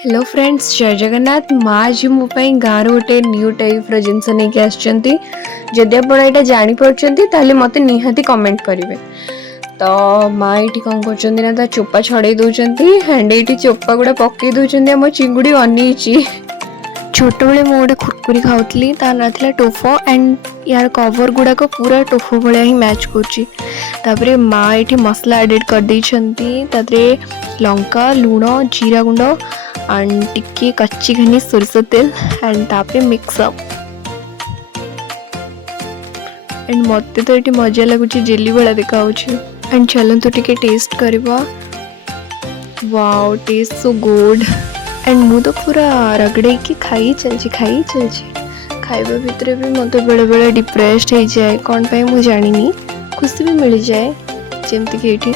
Hello friends, जय जगन्नाथ। माँ आज मो गाँव गोटे न्यू टाइप जिनस नहीं आसछंती। जदि आप यहाँ जानीपी ताले मत निहाती कमेंट करेंगे। तो माँ ये कौन कर चोपा छड़े दौरान एंड ये चोपा गुड़ा पकई दौरान आम चिंगुड़ी अनईची। छोट बेले मुझे गोटे कुरकुरी खाऊली तार ना था टोफो एंड यार कवर गुड़ाक पूरा टोफो भाया ही मैच कर। माँ ये मसला एडिट कर देती लंका लुण जीरा गुंड एंड टिके कच्ची घनी सोरिष तेल एंड तापरे मिक्सअप एंड मत तो ये मजा लगुच जेली भाया देखा एंड चलतु टिके टेस्ट करवा। Wow, test so good and मु तो पूरा रगड़े की खाई चलची खाइबा भितर भी मत बेले बेले डिप्रेस्ड हो जाए कौन पाई मु जानी खुशी भी मिल जाए जमती कि